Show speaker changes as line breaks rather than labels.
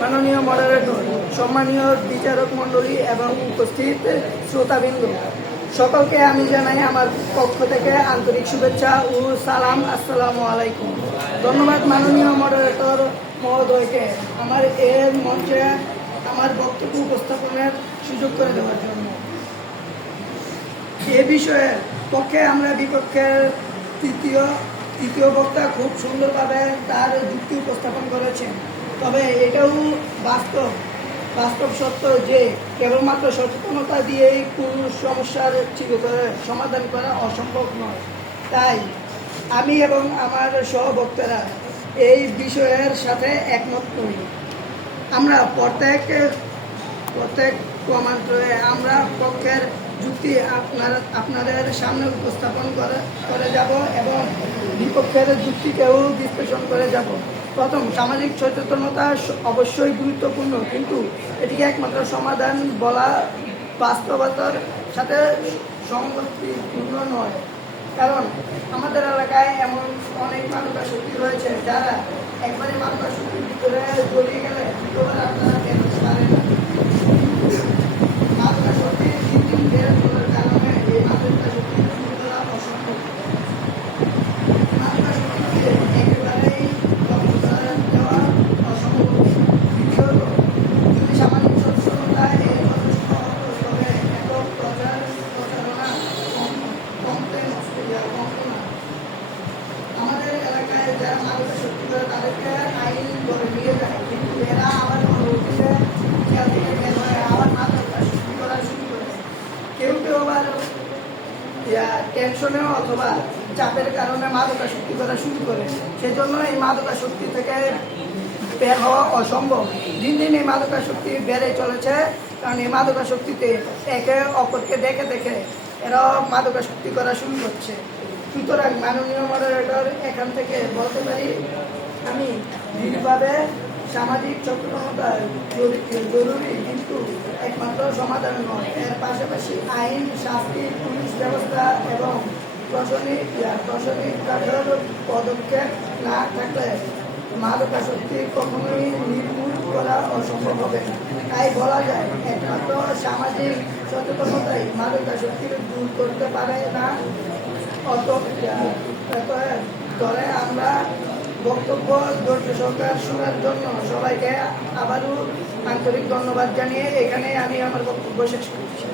মাননীয় মডারেটর সম্মানীয় বিচারক মণ্ডলী এবং উপস্থিত শ্রোতাবৃন্দ, সকলকে আমি জানাই আমার পক্ষ থেকে আন্তরিক শুভেচ্ছা ও সালাম, আসসালামু আলাইকুম। ধন্যবাদ মাননীয় মডারেটর মহোদয়কে আমার এর মঞ্চে আমার বক্তব্য উপস্থাপনের সুযোগ করে দেওয়ার জন্য। এ বিষয়ে পক্ষে আমরা বিপক্ষের তৃতীয় তৃতীয় বক্তা খুব সুন্দরভাবে তার যুক্তি উপস্থাপন করেছেন। তবে এটাও বাস্তব বাস্তব সত্য যে কেবলমাত্র সচেতনতা দিয়েই কোনো সমস্যার সমাধান করা অসম্ভব নয়। তাই আমি এবং আমার সহবক্তারা এই বিষয়ের সাথে একমত করি। আমরা প্রত্যেক প্রত্যেক ক্রমান্বয়ে আমরা পক্ষের যুক্তি আপনার, আপনাদের সামনে উপস্থাপন করে করে যাব এবং বিপক্ষের যুক্তিকেও বিশ্লেষণ করে যাব। প্রথম, সামাজিক সচেতনতা অবশ্যই গুরুত্বপূর্ণ, কিন্তু এটিকে একমাত্র সমাধান বলা বাস্তবতার সাথে সংগতিপূর্ণ নয়। কারণ আমাদের এলাকায় এমন অনেক মানুষ শক্তি রয়েছে, যারা একবারে মানুষ শক্তির ভিতরে জড়িয়ে গেলে আপনারা বের হতে পারেন না মাদকা শক্তি দিন দিন বেড়ে চলার কারণে এই মাদকা শক্তি শুরু করা অসম্ভব মাদকা শক্তিকে একেবারেই দখল করে দেওয়া অসম্ভব দ্বিতীয়ত যদি সামাজিক সচেতনতা এর যথেষ্ট হতো তবে একক প্রচার প্রচারণা কম কমতে কমতো না আমাদের এলাকায় যারা মাদকা শক্তি করে তাদেরকে আইন করে নিয়ে যায় কিন্তু এরা আবার পরবর্তীতে খেয়াল থেকে বের হয়ে আবার মাদকা শক্তি করা শুরু করে কেউ কেউ আবার টেনশনেও অথবা চাপের কারণে মাদকা শক্তি করা শুরু করে। সেজন্য এই মাদকা শক্তি থেকে বের হওয়া অসম্ভব। দিন দিন এই মাদকা শক্তি বেড়ে চলেছে, কারণ এই মাদকা শক্তিতে একে অপরকে দেখে দেখে এরা মাদকা শক্তি করা শুরু করছে। সুতরাং মাননীয় মডারেটর এখান থেকে বলতে পারি, আমি দৃঢ়ভাবে সামাজিক সচেতনতা জরুরি কিন্তু একমাত্র সমাধান নয়। এর পাশাপাশি আইন, শাস্তি, পুলিশ ব্যবস্থা এবং প্রশাসনিক প্রশাসনিক কাঠের পদক্ষেপ না থাকলে মাদকা শক্তি কখনোই নির্মূল করা অসম্ভব হবে তাই বলা যায়, একমাত্র সামাজিক সচেতনতাই মাদকা শক্তি দূর করতে পারে না, অত ধরে বক্তব্য ধৈর্য সহকার শোনার জন্য সবাইকে আবারও আন্তরিক ধন্যবাদ জানিয়ে এখানে আমি আমার বক্তব্য শেষ করছি।